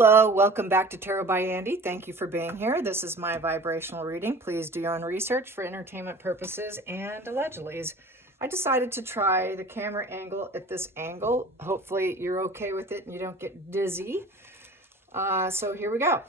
Hello, welcome back to Tarot by Andy. Thank you for being here. This is my vibrational reading. Please do your own research for entertainment purposes and allegedly. I decided to try the camera angle at this angle. Hopefully you're okay with it and you don't get dizzy. So here we go.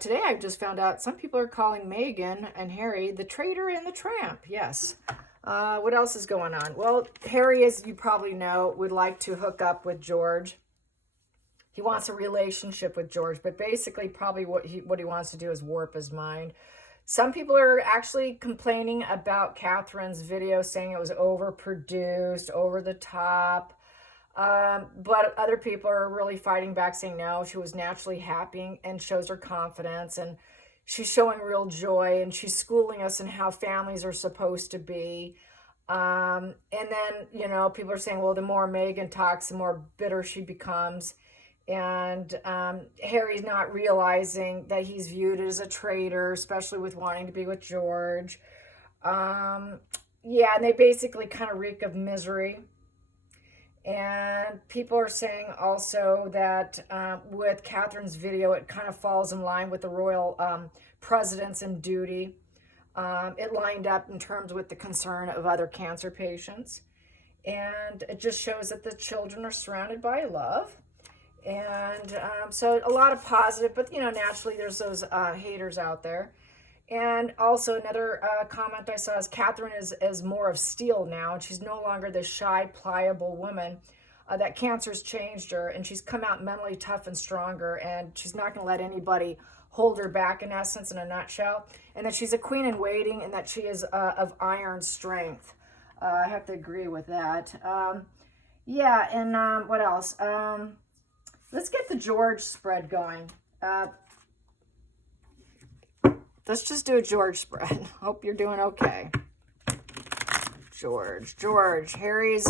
Today I just found out some people are calling Meghan and Harry the traitor and the tramp. Yes. What else is going on? Well, Harry, as you probably know, would like to hook up with George. He wants a relationship with George, but basically probably what he wants to do is warp his mind. Some people are actually complaining about Catherine's video, saying it was overproduced, over the top. But other people are really fighting back, saying no, she was naturally happy and shows her confidence. And she's showing real joy, and she's schooling us in how families are supposed to be. And then, people are saying, well, the more Meghan talks, the more bitter she becomes. And Harry's not realizing that he's viewed as a traitor, especially with wanting to be with George. And they basically kind of reek of misery. And people are saying also that with Catherine's video, it kind of falls in line with the royal precedence and duty. It lined up in terms with the concern of other cancer patients. And it just shows that the children are surrounded by love. And so a lot of positive, but naturally there's those haters out there. And also another comment I saw is Catherine is more of steel now, and she's no longer this shy, pliable woman. That cancer's changed her, and she's come out mentally tough and stronger, and she's not going to let anybody hold her back, in essence, in a nutshell. And that she's a queen in waiting, and that she is of iron strength. I have to agree with that. What else? Let's get the George spread going. Let's just do a George spread. Hope you're doing okay. George, Harry's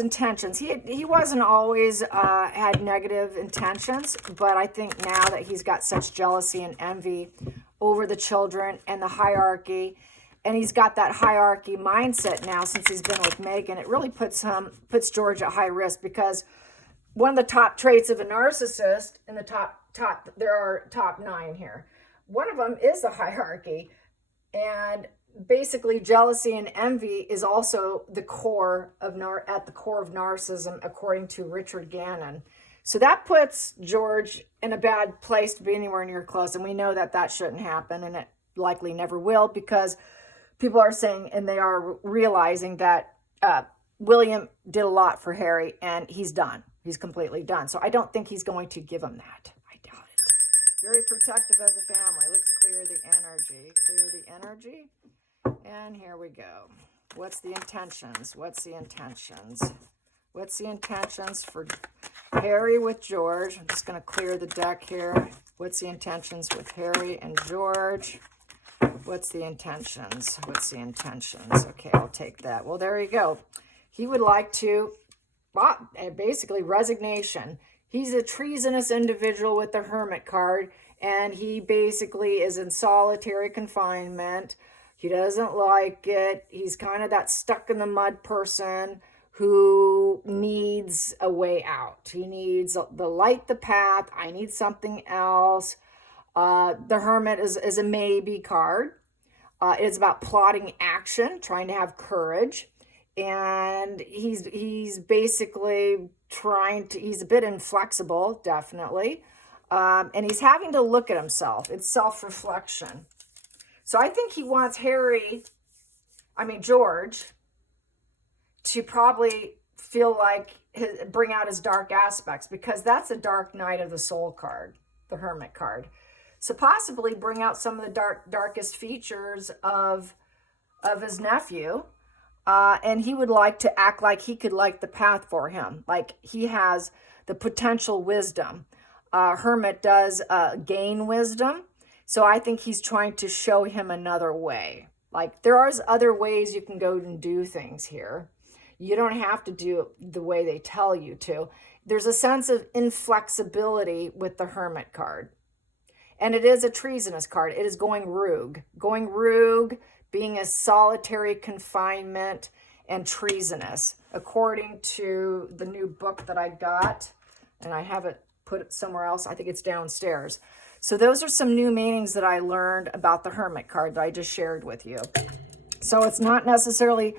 intentions. He wasn't always had negative intentions, but I think now that he's got such jealousy and envy over the children and the hierarchy, and he's got that hierarchy mindset now since he's been with Meghan, it really puts George at high risk, because one of the top traits of a narcissist, in the there are top 9 here. One of them is the hierarchy, and basically jealousy and envy is also the core of narcissism, according to Richard Gannon. So that puts George in a bad place to be anywhere near close, and we know that shouldn't happen, and it likely never will, because people are saying, and they are realizing that William did a lot for Harry, and he's done. He's completely done. So I don't think he's going to give him that. I doubt it. Very protective of the family. Let's clear the energy. And here we go. What's the intentions? What's the intentions for Harry with George? I'm just going to clear the deck here. What's the intentions with Harry and George? What's the intentions? Okay, I'll take that. Well, there you go. He would like to, basically, resignation. He's a treasonous individual with the Hermit card, and he basically is in solitary confinement. He doesn't like it. He's kind of that stuck in the mud person who needs a way out. He needs the light, the path. I need something else. The Hermit is a maybe card. It's about plotting action, trying to have courage. And he's basically he's a bit inflexible, definitely. And he's having to look at himself. It's self-reflection. So I think he wants George, to probably feel like bring out his dark aspects, because that's a dark night of the soul card, the Hermit card. So possibly bring out some of the darkest features of his nephew. And he would like to act like he could light the path for him. Like he has the potential wisdom. Hermit does gain wisdom. So I think he's trying to show him another way. Like there are other ways you can go and do things here. You don't have to do it the way they tell you to. There's a sense of inflexibility with the Hermit card. And it is a treasonous card. It is going rogue. Being a solitary confinement and treasonous, according to the new book that I got. And I have it put it somewhere else. I think it's downstairs. So those are some new meanings that I learned about the Hermit card that I just shared with you. So it's not necessarily,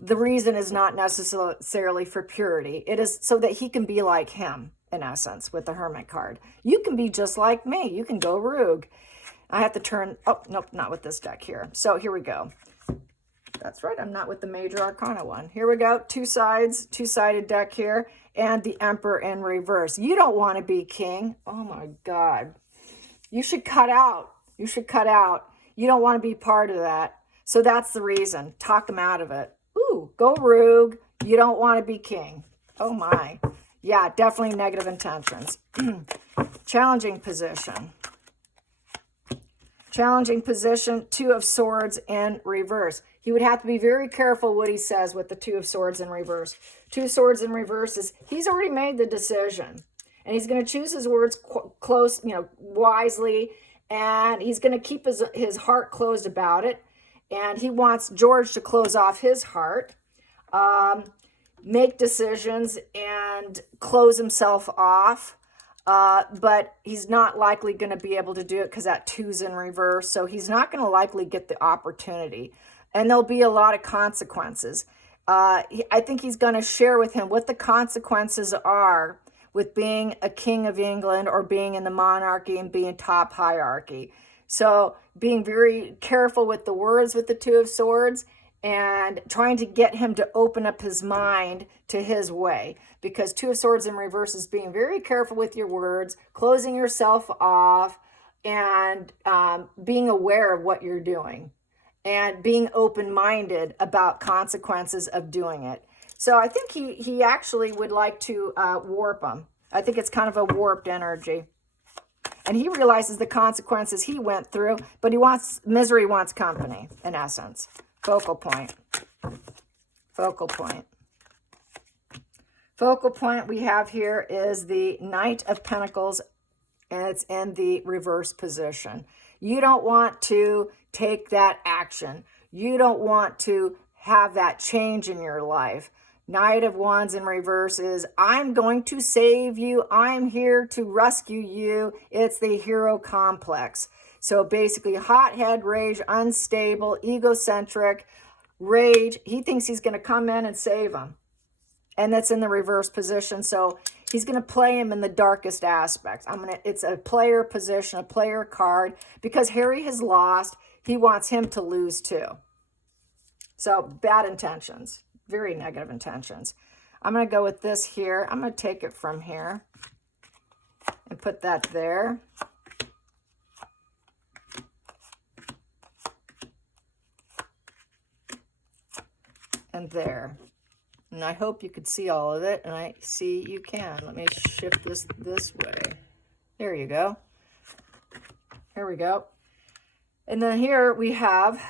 the reason is not necessarily for purity. It is so that he can be like him, in essence, with the Hermit card. You can be just like me. You can go rogue. I have to turn, oh, nope, not with this deck here. So here we go. That's right, I'm not with the Major Arcana one. Here we go, two sides, two-sided deck here, and the Emperor in reverse. You don't want to be king. Oh my God. You should cut out. You should cut out. You don't want to be part of that. So that's the reason. Talk him out of it. Ooh, go rogue. You don't want to be king. Oh my. Yeah, definitely negative intentions. Challenging position. Challenging position, Two of Swords in reverse. He would have to be very careful what he says with the Two of Swords in reverse. Two of Swords in reverse is, he's already made the decision. And he's going to choose his words close, wisely. And he's going to keep his heart closed about it. And he wants George to close off his heart, make decisions, and close himself off. But he's not likely going to be able to do it because that two's in reverse. So he's not going to likely get the opportunity. And there'll be a lot of consequences. I think he's going to share with him what the consequences are with being a king of England or being in the monarchy and being top hierarchy. So being very careful with the words with the Two of Swords and trying to get him to open up his mind to his way. Because Two of Swords in reverse is being very careful with your words, closing yourself off, and being aware of what you're doing. And being open-minded about consequences of doing it. So I think he actually would like to warp him. I think it's kind of a warped energy. And he realizes the consequences he went through, but misery wants company, in essence. Focal point. Focal point. Focal point we have here is the Knight of Pentacles, and it's in the reverse position. You don't want to take that action. You don't want to have that change in your life. Knight of Wands in reverse is, I'm going to save you. I'm here to rescue you. It's the hero complex. So basically, hothead, rage, unstable, egocentric, rage. He thinks he's going to come in and save him. And that's in the reverse position. So he's going to play him in the darkest aspects. It's a player position, a player card. Because Harry has lost, he wants him to lose too. So bad intentions. Very negative intentions. I'm going to go with this here. I'm going to take it from here and put that there. And there. And I hope you could see all of it, and I see you can. Let me shift this way. There you go. Here we go. And then here we have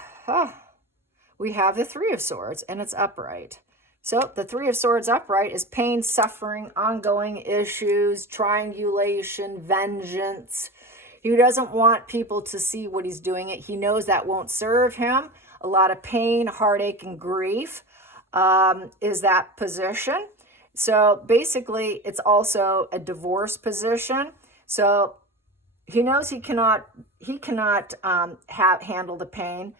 the Three of Swords, and it's upright. So the Three of Swords upright is pain, suffering, ongoing issues, triangulation, vengeance. He doesn't want people to see what he's doing. He knows that won't serve him. A lot of pain, heartache, and grief is that position. So basically, it's also a divorce position. So he knows he cannot handle the pain.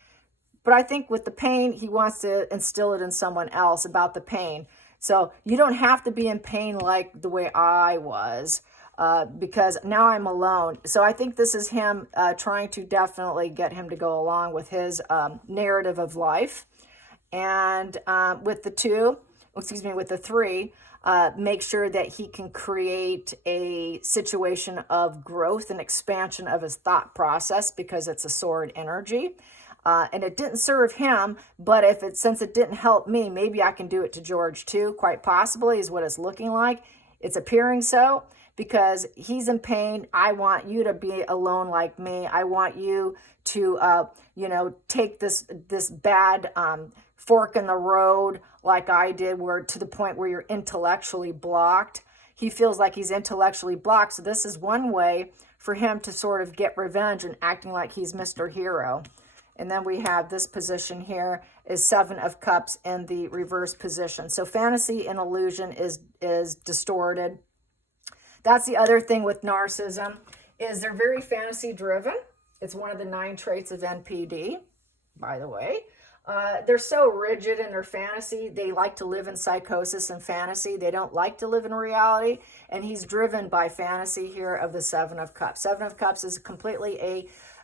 But I think with the pain, he wants to instill it in someone else about the pain. So you don't have to be in pain like the way I was, because now I'm alone. So I think this is him trying to definitely get him to go along with his narrative of life. And with the three, make sure that he can create a situation of growth and expansion of his thought process, because it's a sword energy. And it didn't serve him, but since it didn't help me, maybe I can do it to George too, quite possibly, is what it's looking like. It's appearing so, because he's in pain. I want you to be alone like me. I want you to, take this bad fork in the road like I did, to the point where you're intellectually blocked. He feels like he's intellectually blocked. So this is one way for him to sort of get revenge and acting like he's Mr. Hero. And then we have this position here is Seven of Cups in the reverse position. So fantasy and illusion is distorted. That's the other thing with narcissism, is they're very fantasy driven. It's one of the 9 traits of NPD, by the way. They're so rigid in their fantasy. They like to live in psychosis and fantasy. They don't like to live in reality. And he's driven by fantasy here of the 7 of Cups. 7 of Cups is completely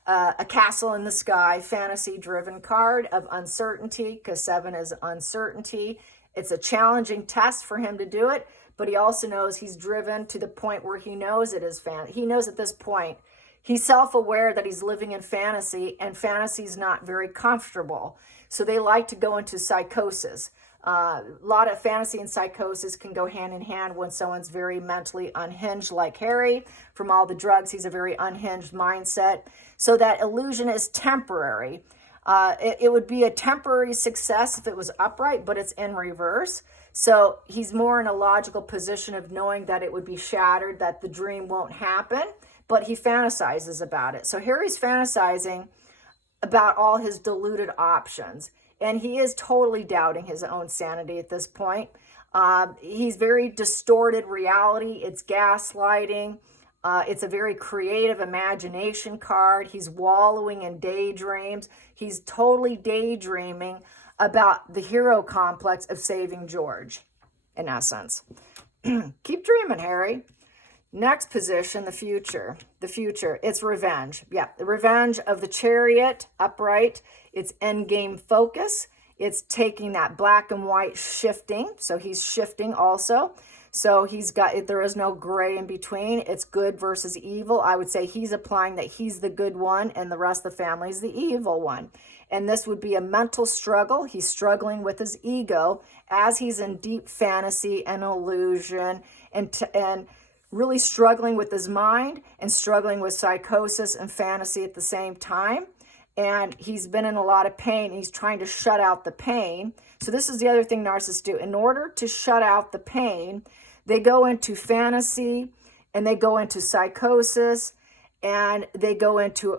a castle in the sky, fantasy-driven card of uncertainty, because 7 is uncertainty. It's a challenging test for him to do it, but he also knows he's driven to the point where he knows it is he knows at this point, he's self-aware that he's living in fantasy, and fantasy is not very comfortable. So they like to go into psychosis. A lot of fantasy and psychosis can go hand in hand when someone's very mentally unhinged, like Harry. From all the drugs, he's a very unhinged mindset. So that illusion is temporary. It would be a temporary success if it was upright, but it's in reverse. So he's more in a logical position of knowing that it would be shattered, that the dream won't happen, but he fantasizes about it. So Harry's fantasizing about all his deluded options, and he is totally doubting his own sanity at this point. He's very distorted reality. It's gaslighting. It's a very creative imagination card. He's wallowing in daydreams. He's totally daydreaming about the hero complex of saving George, in essence. Keep dreaming, Harry. Next position, the future. The future, it's revenge. Yeah, the revenge of the Chariot, upright. It's endgame focus. It's taking that black and white shifting. So he's shifting also. So there is no gray in between. It's good versus evil. I would say he's applying that he's the good one and the rest of the family is the evil one. And this would be a mental struggle. He's struggling with his ego as he's in deep fantasy and illusion and really struggling with his mind and struggling with psychosis and fantasy at the same time. And he's been in a lot of pain. He's trying to shut out the pain. So this is the other thing narcissists do. In order to shut out the pain, they go into fantasy and they go into psychosis and they go into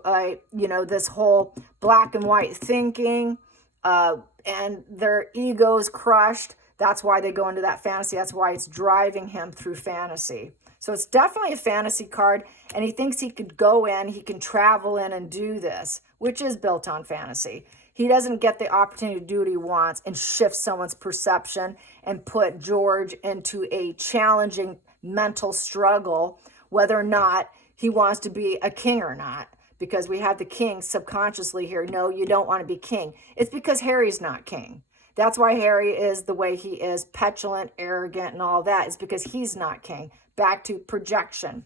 this whole black and white thinking, and their ego's crushed. That's why they go into that fantasy. That's why it's driving him through fantasy. So it's definitely a fantasy card, and he thinks he could go in, he can travel in and do this, which is built on fantasy. He doesn't get the opportunity to do what he wants and shift someone's perception and put George into a challenging mental struggle, whether or not he wants to be a king or not, because we have the king subconsciously here. No, you don't want to be king. It's because Harry's not king. That's why Harry is the way he is, petulant, arrogant, and all that. It's because he's not king. Back to projection.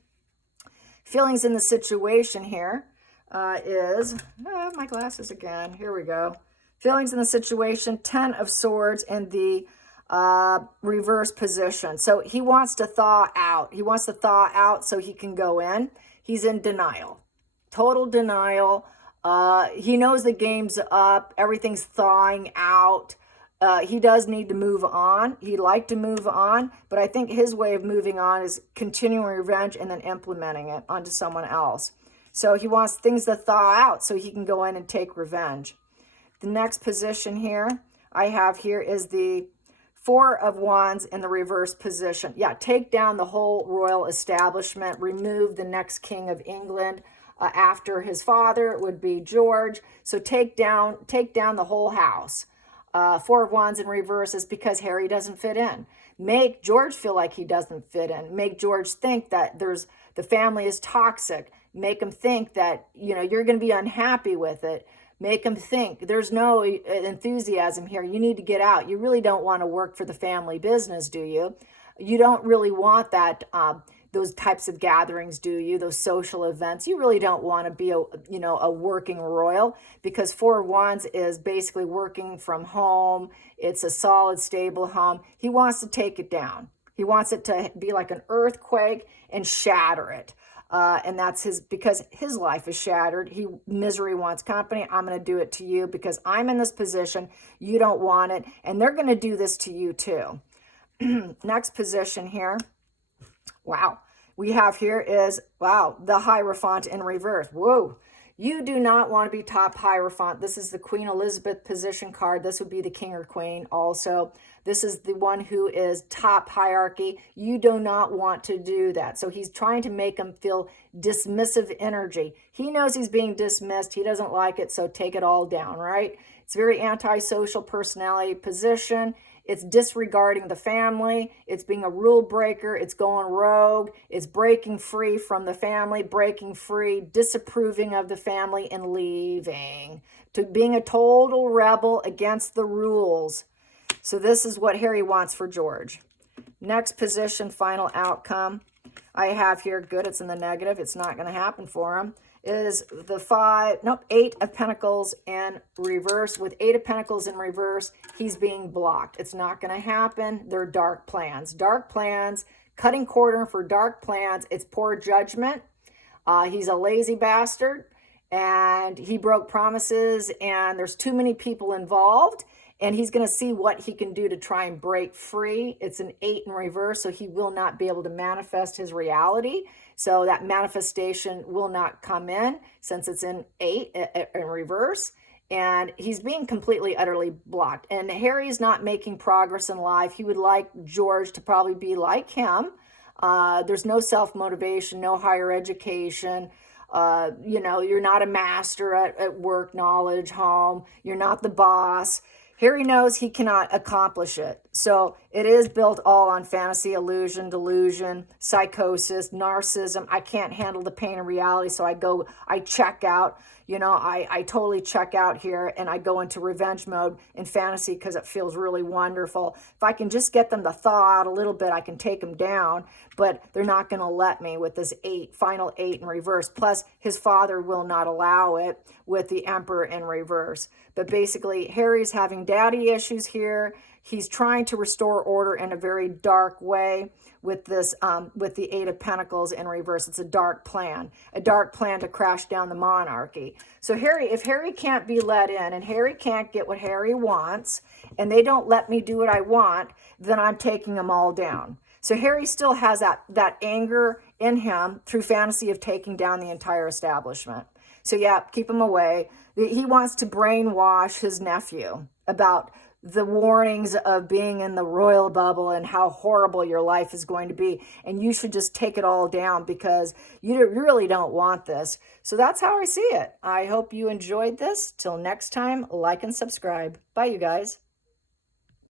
Feelings in the situation here is, my glasses again. Here we go. Feelings in the situation, 10 of Swords in the reverse position. So he wants to thaw out. He wants to thaw out so he can go in. He's in denial. Total denial. He knows the game's up. Everything's thawing out. He does need to move on. He'd like to move on, but I think his way of moving on is continuing revenge and then implementing it onto someone else. So he wants things to thaw out so he can go in and take revenge. The next position here I have here is the 4 of Wands in the reverse position. Yeah, take down the whole royal establishment, remove the next king of England. After his father would be George. So take down the whole house. 4 of Wands in reverse is because Harry doesn't fit in. Make George feel like he doesn't fit in. Make George think that the family is toxic. Make him think that, you're going to be unhappy with it. Make him think there's no enthusiasm here. You need to get out. You really don't want to work for the family business, do you? You don't really want that, those types of gatherings, do you? Those social events. You really don't want to be a working royal, because 4 of Wands is basically working from home. It's a solid, stable home. He wants to take it down. He wants it to be like an earthquake and shatter it. And that's because his life is shattered. Misery wants company. I'm going to do it to you because I'm in this position. You don't want it. And they're going to do this to you too. Next position here. Wow. We have here is, the Hierophant in reverse. Whoa. You do not want to be top hierophant. This is the Queen Elizabeth position card. This would be the king or queen also. This is the one who is top hierarchy. You do not want to do that. So he's trying to make him feel dismissive energy. He knows he's being dismissed. He doesn't like it, so take it all down, right? It's very antisocial personality position. It's disregarding the family. It's being a rule breaker. It's going rogue. It's breaking free from the family, breaking free, disapproving of the family, and leaving. To being a total rebel against the rules. So this is what Harry wants for George. Next position, final outcome. I have here, good, it's in the negative. It's not going to happen for him. Is the 8 of Pentacles in reverse. With 8 of Pentacles in reverse, he's being blocked. It's not going to happen. They're dark plans. Dark plans, cutting corner for dark plans. It's poor judgment. He's a lazy bastard, and he broke promises, and there's too many people involved, and he's going to see what he can do to try and break free. It's an 8 in reverse, so he will not be able to manifest his reality. So that manifestation will not come in since it's in 8 in reverse. And he's being completely, utterly blocked. And Harry's not making progress in life. He would like George to probably be like him. There's no self-motivation, no higher education. You're not a master at work, knowledge, home. You're not the boss. Harry knows he cannot accomplish it. So it is built all on fantasy, illusion, delusion, psychosis, narcissism. I can't handle the pain of reality, so I check out. I totally check out here, and I go into revenge mode in fantasy because it feels really wonderful. If I can just get them to thaw out a little bit, I can take them down, but they're not going to let me with this final 8 in reverse. Plus, his father will not allow it with the Emperor in reverse. But basically, Harry's having daddy issues here. He's trying to restore order in a very dark way with this, with the 8 of Pentacles in reverse. It's a dark plan to crash down the monarchy. So if Harry can't be let in, and Harry can't get what Harry wants, and they don't let me do what I want, then I'm taking them all down. So Harry still has that anger in him through fantasy of taking down the entire establishment. So yeah, keep him away. He wants to brainwash his nephew about the warnings of being in the royal bubble and how horrible your life is going to be. And you should just take it all down because you really don't want this. So that's how I see it. I hope you enjoyed this. Till next time, like and subscribe. Bye, you guys.